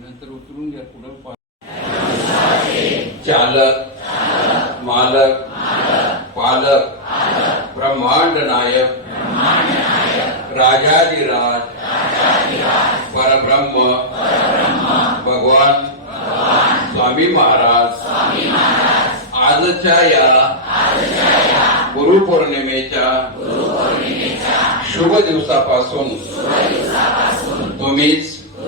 नंतर उतरून घ्या पुढं चालक मालक पालक ब्रह्मांड नायक राजाधिराज परब्रह्म भगवान स्वामी महाराज आजच्या या गुरुपौर्णिमेच्या शुभ दिवसापासून तुम्हीच